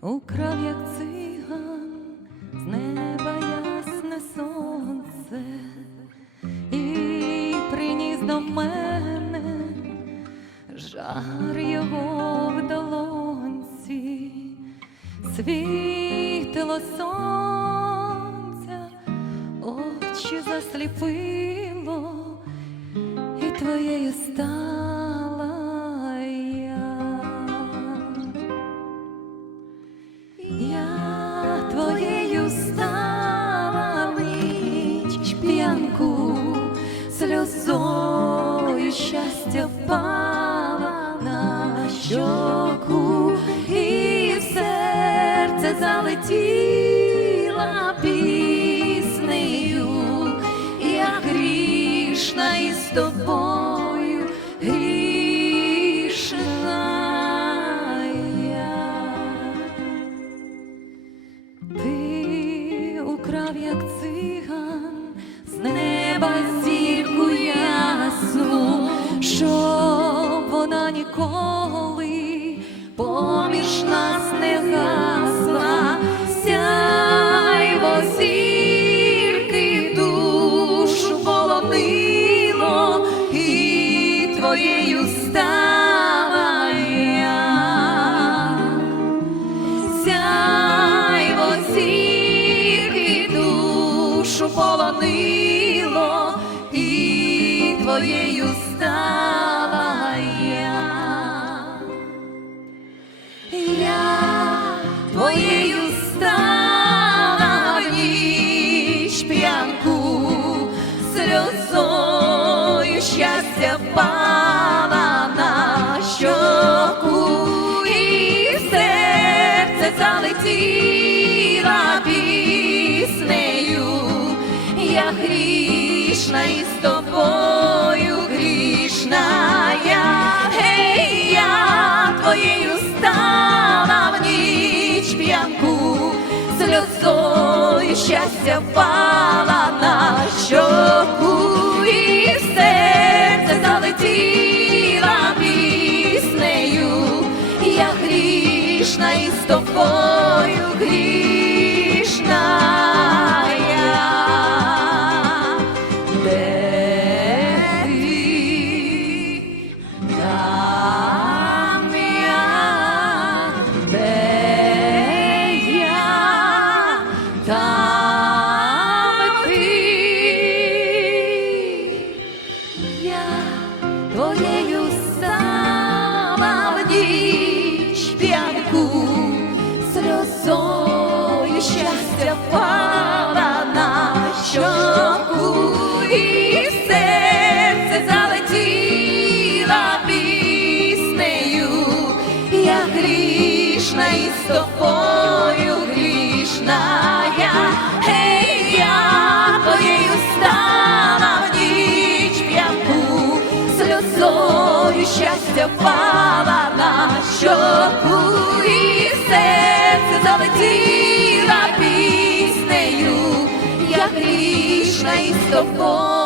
Украв, як циган, з неба ясне сонце, і приніс до мене жар його в долонці, світило сонця, очі засліпило, і твоєю стала сльозою щастя впала на щоку, і в серце залетіла піснею, я грішна із тобою, грішна я. Ти украв, як циган, з неба зірку твоєю стала я. Сяйво зірки душу полонило, і твоєю стала я. Я твоєю стала ніч п'янку, сльозою щастя впала я грішна із тобою, грішна я, гей, я твоєю стала в ніч п'янку, сльозою щастя впала на щоку, і в серце залетіла піснею, я грішна із тобою, грішна грішна із тобою, грішна я, гей, я твоєю стала в ніч п'янку, сльозою щастя впала на щоку, і серце залетіла піснею, я грішна із тобою.